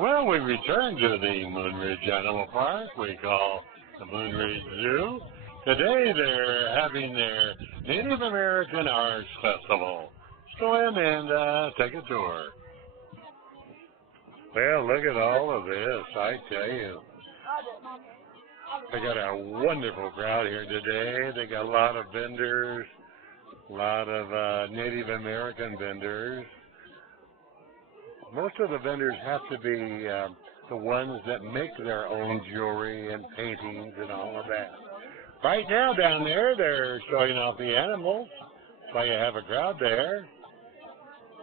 Well, we returned to the Moon Ridge Animal Park we call the Moon Ridge Zoo. Today they're having their Native American Arts Festival. Let's go in and take a tour. Well, look at all of this, I tell you. They got a wonderful crowd here today. They got a lot of vendors, a lot of Native American vendors. Most of the vendors have to be the ones that make their own jewelry and paintings and all of that. Right now down there, they're showing off the animals. That's why you have a crowd there.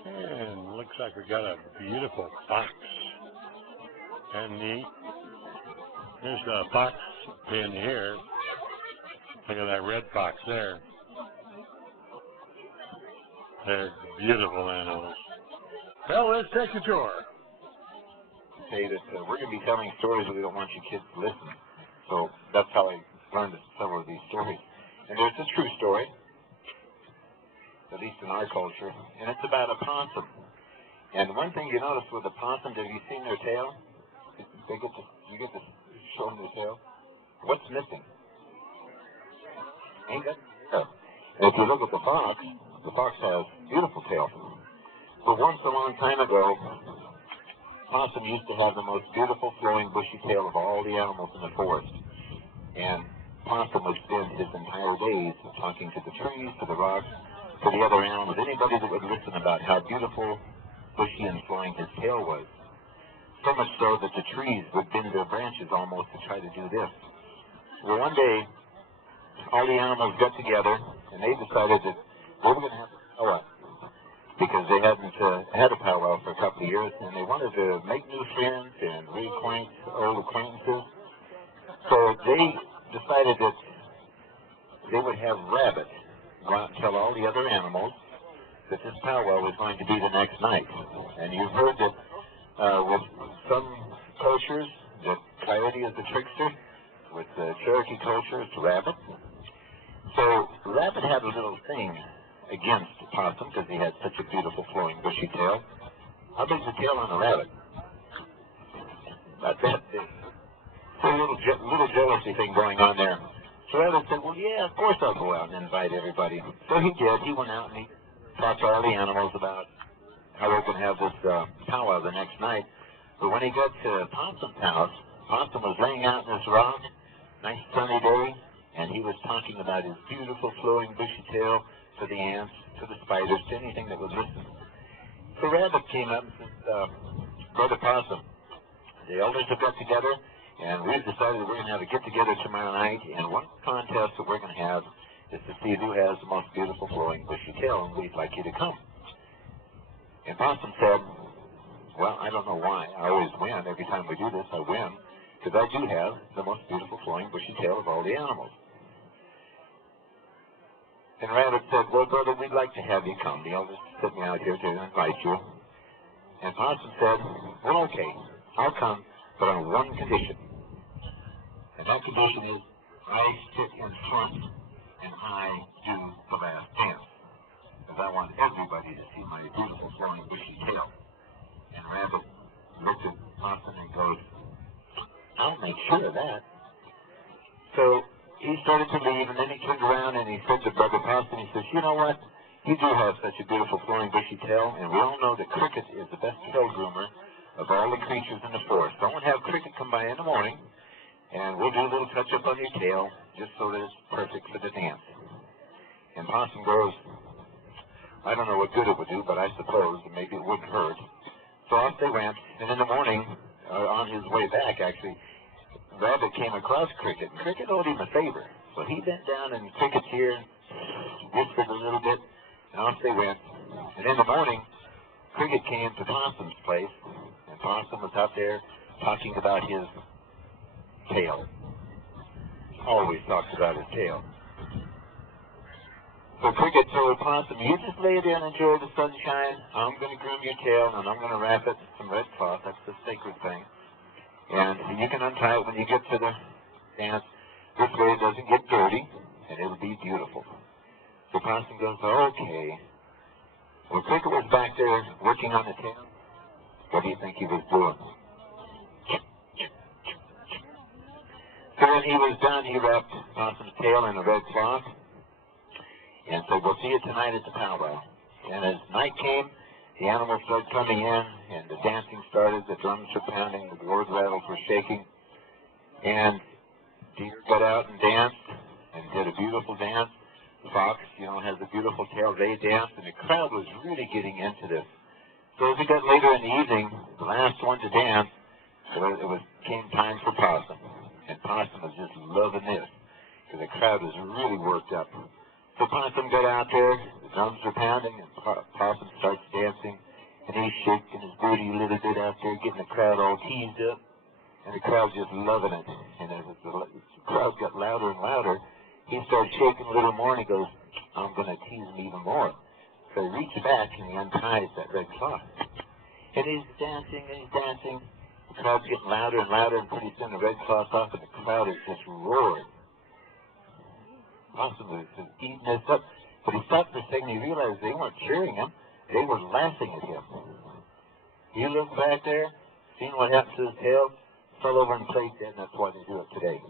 And looks like we got a beautiful fox. And neat. Here's a fox pin here. Look at that red fox there. They're beautiful animals. Well, let's take a tour. Say that we're going to be telling stories that we don't want you kids to listen. So that's how I learned several of these stories. And there's a true story, at least in our culture, and it's about a possum. And one thing you notice with a possum, have you seen their tail? You get to show them their tail. What's missing? Ain't that? Yeah. And if you look at the fox has beautiful tail. But once a long time ago, possum used to have the most beautiful flowing bushy tail of all the animals in the forest. And possum would spend his entire days talking to the trees, to the rocks, to the other animals, anybody that would listen about how beautiful, bushy, and flowing his tail was. So much so that the trees would bend their branches almost to try to do this. Well, one day, all the animals got together, and they decided that they were going to have a powwow, because they hadn't had a powwow for a couple of years, and they wanted to make new friends and reacquaint old acquaintances. So they decided that they would have Rabbit go out and tell all the other animals that this powwow was going to be the next night. And you've heard that with some cultures, that Coyote is the trickster. With the Cherokee culture, it's Rabbit. So Rabbit had a little thing against Possum because he had such a beautiful flowing bushy tail. How big's the tail on a rabbit? Not that big. So a little jealousy thing going on there. So Rabbit said, well, yeah, of course I'll go out and invite everybody. So he did. He went out and he talked to all the animals about how we're going to have this powwow the next night. But when he got to Possum's house, Possum was laying out in this rock, nice sunny day, and he was talking about his beautiful flowing bushy tail to the ants, to the spiders, to anything that was listening. So Rabbit came up and said, Brother Possum, the elders have got together, and we've decided we're going to have a get-together tomorrow night, and one contest that we're going to have is to see who has the most beautiful flowing bushy tail, and we'd like you to come. And Possum said, well, I don't know why. I always win. Every time we do this, I win, because I do have the most beautiful flowing bushy tail of all the animals. And Rabbit said, well, brother, we'd like to have you come. The elders sent me out here to invite you. And Possum said, well, okay, I'll come, but on one condition. And that condition is I sit in front and I do the last dance. Because I want everybody to see my beautiful flowing bushy tail. And Rabbit looked at Possum and goes, I'll make sure of that. So he started to leave, and then he turned around and he said to Brother Possum, he says, you know what? You do have such a beautiful flowing bushy tail, and we all know that Cricket is the best tail groomer of all the creatures in the forest. So I'm going to have Cricket come by in the morning, and we'll do a little touch-up on your tail, just so that it's perfect for the dance. And Possum goes, I don't know what good it would do, but I suppose that maybe it wouldn't hurt. So off they went, and in the morning, on his way back, actually, Rabbit came across Cricket, and Cricket owed him a favor. So he bent down in Cricket's ear, whispered a little bit, and off they went. And in the morning, Cricket came to Possum's place, and Possum was out there talking about his tail. Always talks about his tail. So Cricket told Possum, you just lay there and enjoy the sunshine. I'm going to groom your tail, and I'm going to wrap it in some red cloth. That's the sacred thing. And you can untie it when you get to the dance. This way it doesn't get dirty, and it'll be beautiful. So Possum goes, okay. Well, Cricket was back there working on the tail. What do you think he was doing? So when he was done, he wrapped Possum's tail in a red cloth and said, we'll see you tonight at the powwow. And as night came, the animals started coming in, and the dancing started, the drums were pounding, the gourd rattles were shaking, and deer got out and danced and did a beautiful dance. Fox, has a beautiful tail. They danced, and the crowd was really getting into this. So as we got later in the evening, the last one to dance, came time for Possum. And Possum was just loving this, because the crowd was really worked up. So Possum got out there, the drums were pounding, and Possum starts dancing, and he's shaking his booty a little bit out there, getting the crowd all teased up, and the crowd's just loving it. And as the crowd got louder and louder, he started shaking a little more, and he goes, I'm going to tease him even more. So he reached back, and he unties that red cloth. And he's dancing, and he's dancing. The crowd's getting louder and louder, and pretty soon the red cloth's off, and the crowd is just roaring. Possum was just eating this up. But he stopped for a second, and he realized they weren't cheering him. They were laughing at him. He looked back there, seen what happened to his tail, fell over and played dead, and that's why they do it today.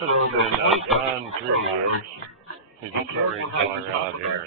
This has been John Green, his storyteller out here.